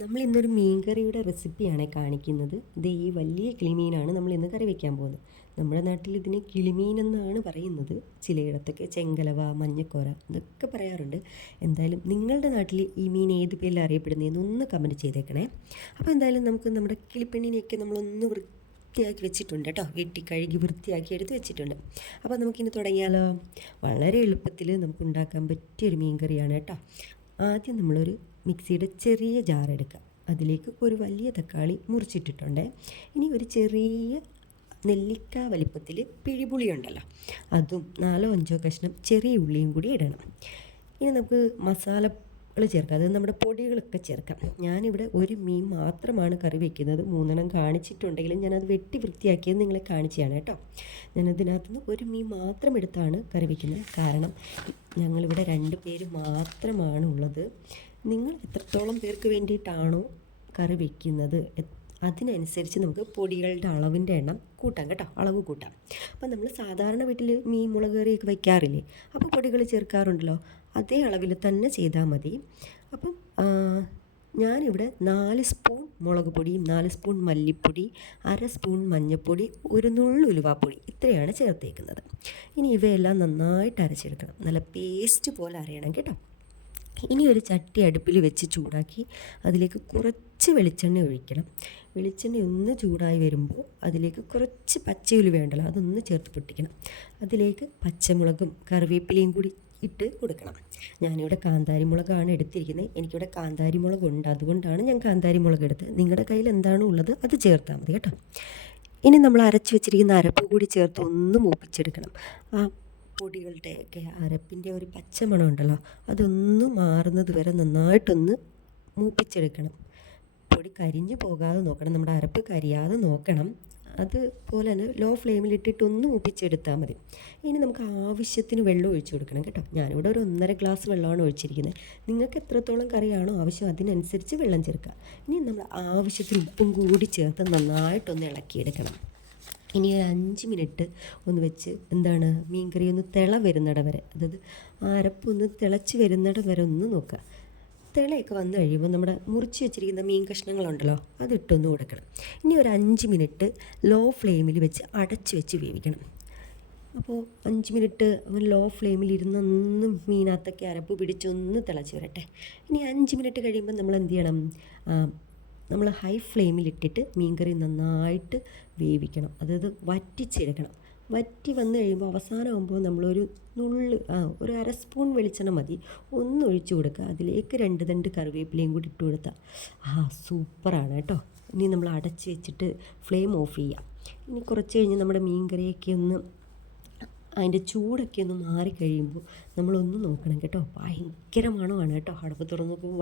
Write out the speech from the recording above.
നമ്മൾ ഇന്നൊരു മീൻകറിയുടെ റെസിപ്പിയാണ് കാണിക്കുന്നത്. ഇത് ഈ വലിയ കിളിമീനാണ് നമ്മൾ ഇന്ന് കറി വയ്ക്കാൻ പോകുന്നത്. നമ്മുടെ നാട്ടിൽ ഇതിനെ കിളിമീൻ എന്നാണ് പറയുന്നത്. ചിലയിടത്തൊക്കെ ചെങ്കലവ, മഞ്ഞക്കോര ഇതൊക്കെ പറയാറുണ്ട്. എന്തായാലും നിങ്ങളുടെ നാട്ടിൽ ഈ മീൻ ഏത് പേരിൽ അറിയപ്പെടുന്നതെന്ന് ഒന്ന് കമൻറ്റ് ചെയ്തേക്കണേ. അപ്പോൾ എന്തായാലും നമുക്ക് നമ്മുടെ കിളിപ്പെണ്ണിനെയൊക്കെ നമ്മളൊന്ന് വൃത്തിയാക്കി വെച്ചിട്ടുണ്ട് കേട്ടോ. വെട്ടി കഴുകി വൃത്തിയാക്കി എടുത്ത് വെച്ചിട്ടുണ്ട്. അപ്പോൾ നമുക്കിനി തുടങ്ങിയാലോ. വളരെ എളുപ്പത്തിൽ നമുക്ക് ഉണ്ടാക്കാൻ പറ്റിയൊരു മീൻ കറിയാണ് കേട്ടോ. ആദ്യം നമ്മളൊരു മിക്സിയുടെ ചെറിയ ജാർ എടുക്കുക. അതിലേക്ക് ഒരു വലിയ തക്കാളി മുറിച്ചിട്ടിട്ടുണ്ട്. ഇനി ഒരു ചെറിയ നെല്ലിക്ക വലിപ്പത്തിൽ പിഴിപുളി ഉണ്ടല്ലോ, അതും 4-5 കഷ്ണം ചെറിയ ഉള്ളിയും കൂടി ഇടണം. ഇനി നമുക്ക് മസാലകൾ ചേർക്കാം. അത് നമ്മുടെ പൊടികളൊക്കെ ചേർക്കാം. ഞാനിവിടെ ഒരു മീൻ മാത്രമാണ് കറി വയ്ക്കുന്നത്. 3 കാണിച്ചിട്ടുണ്ടെങ്കിലും ഞാനത് വെട്ടി വൃത്തിയാക്കിയത് നിങ്ങളെ കാണിച്ചതാണ് കേട്ടോ. ഞാനതിനകത്തുനിന്ന് ഒരു മീൻ മാത്രം എടുത്താണ് കറി വയ്ക്കുന്നത്. കാരണം ഞങ്ങളിവിടെ 2 പേര് മാത്രമാണ് ഉള്ളത്. നിങ്ങൾ എത്രത്തോളം പേർക്ക് വേണ്ടിയിട്ടാണോ കറി വയ്ക്കുന്നത് അതിനനുസരിച്ച് നമുക്ക് പൊടികളുടെ അളവിൻ്റെ എണ്ണം കൂട്ടാം കേട്ടോ, അളവ് കൂട്ടാം. അപ്പം നമ്മൾ സാധാരണ വീട്ടിൽ മീൻ മുളക് കറിയൊക്കെ വയ്ക്കാറില്ലേ, അപ്പോൾ പൊടികൾ ചേർക്കാറുണ്ടല്ലോ, അതേ അളവിൽ തന്നെ ചെയ്താൽ മതി. അപ്പം ഞാനിവിടെ 4 സ്പൂൺ മുളക് പൊടിയും 4 സ്പൂൺ മല്ലിപ്പൊടി, 1/2 സ്പൂൺ മഞ്ഞൾപ്പൊടി, ഒരു നുള്ളു ഉലുവാപ്പൊടി ഇത്രയാണ് ചേർത്തേക്കുന്നത്. ഇനി ഇവയെല്ലാം നന്നായിട്ട് അരച്ചെടുക്കണം. നല്ല പേസ്റ്റ് പോലെ അരയണം കേട്ടോ. ഇനി ഒരു ചട്ടി അടുപ്പിൽ വെച്ച് ചൂടാക്കി അതിലേക്ക് കുറച്ച് വെളിച്ചെണ്ണ ഒഴിക്കണം. വെളിച്ചെണ്ണ ഒന്ന് ചൂടായി വരുമ്പോൾ അതിലേക്ക് കുറച്ച് പച്ചയുലുവ ഉണ്ടല്ലോ, അതൊന്ന് ചേർത്ത് പൊട്ടിക്കണം. അതിലേക്ക് പച്ചമുളകും കറിവേപ്പിലയും കൂടി ഇട്ട് കൊടുക്കണം. ഞാനിവിടെ കാന്താരി മുളകാണ് എടുത്തിരിക്കുന്നത്. എനിക്കിവിടെ കാന്താരി മുളകുണ്ട്, അതുകൊണ്ടാണ് ഞാൻ കാന്താരി മുളക് എടുത്തത്. നിങ്ങളുടെ കയ്യിൽ എന്താണോ ഉള്ളത് അത് ചേർത്താൽ മതി കേട്ടോ. ഇനി നമ്മൾ അരച്ച് വെച്ചിരിക്കുന്ന അരപ്പ് കൂടി ചേർത്ത് ഒന്ന് മൂപ്പിച്ചെടുക്കണം. ആ പൊടികളുടെയൊക്കെ അരപ്പിൻ്റെ ഒരു പച്ചമണം ഉണ്ടല്ലോ, അതൊന്ന് മാറുന്നത് വരെ നന്നായിട്ടൊന്ന് മൂപ്പിച്ചെടുക്കണം. പൊടി കരിഞ്ഞു പോകാതെ നോക്കണം, നമ്മുടെ അരപ്പ് കരിയാതെ നോക്കണം. അതുപോലെ തന്നെ ലോ ഫ്ലെയിമിലിട്ടിട്ടൊന്ന് മൂപ്പിച്ചെടുത്താൽ മതി. ഇനി നമുക്ക് ആവശ്യത്തിന് വെള്ളം ഒഴിച്ചു കൊടുക്കണം കേട്ടോ. ഞാനിവിടെ ഒരു 1.5 ഗ്ലാസ് വെള്ളമാണ് ഒഴിച്ചിരിക്കുന്നത്. നിങ്ങൾക്ക് എത്രത്തോളം കറിയാണോ ആവശ്യം അതിനനുസരിച്ച് വെള്ളം ചേർക്കുക. ഇനി നമ്മൾ ആവശ്യത്തിന് ഉപ്പും കൂടി ചേർത്ത് നന്നായിട്ടൊന്ന് ഇളക്കിയെടുക്കണം. ഇനി ഒരു 5 മിനിറ്റ് ഒന്ന് വെച്ച് മീൻ കറി ഒന്ന് വരുന്നിട വരെ, അതായത് ആ അരപ്പൊന്ന് തിളച്ച് വരുന്നിട വരെ ഒന്ന് നോക്കുക. തിളയൊക്കെ വന്നു കഴിയുമ്പോൾ നമ്മുടെ മുറിച്ച് വെച്ചിരിക്കുന്ന മീൻ കഷ്ണങ്ങളുണ്ടല്ലോ അതിട്ടൊന്ന് കൊടുക്കണം. ഇനി ഒരു 5 മിനിറ്റ് ലോ ഫ്ലെയിമിൽ വെച്ച് അടച്ച് വെച്ച് വേവിക്കണം. അപ്പോൾ 5 മിനിറ്റ് ലോ ഫ്ലെയിമിൽ ഇരുന്നൊന്ന് മീനകത്തൊക്കെ അരപ്പ് പിടിച്ചൊന്ന് തിളച്ച് വരട്ടെ. ഇനി 5 മിനിറ്റ് കഴിയുമ്പോൾ നമ്മൾ എന്ത് ചെയ്യണം, നമ്മൾ ഹൈ ഫ്ലെയിമിലിട്ടിട്ട് മീൻകറി നന്നായിട്ട് വേവിക്കണം. അതായത് വറ്റിച്ചെടുക്കണം. വറ്റി വന്നു കഴിയുമ്പോൾ അവസാനമാകുമ്പോൾ നമ്മളൊരു നുള്ള് ഒരു 1/2 സ്പൂൺ വെളിച്ചെണ്ണ മതി, ഒന്ന് ഒഴിച്ചു കൊടുക്കുക. അതിലേക്ക് 2 തണ്ട് കറിവേപ്പിലയും കൂടി ഇട്ട് കൊടുത്താൽ സൂപ്പറാണ് കേട്ടോ. ഇനി നമ്മൾ അടച്ച് വെച്ചിട്ട് ഫ്ലെയിം ഓഫ് ചെയ്യാം. ഇനി കുറച്ച് കഴിഞ്ഞ് നമ്മുടെ മീൻകറിയൊക്കെ ഒന്ന് അതിൻ്റെ ചൂടൊക്കെ ഒന്ന് മാറിക്കഴിയുമ്പോൾ നമ്മളൊന്ന് നോക്കണം കേട്ടോ. ഭയങ്കര മണമാണ് കേട്ടോ. അടുപ്പ് തുറന്ന് നോക്കുമ്പോൾ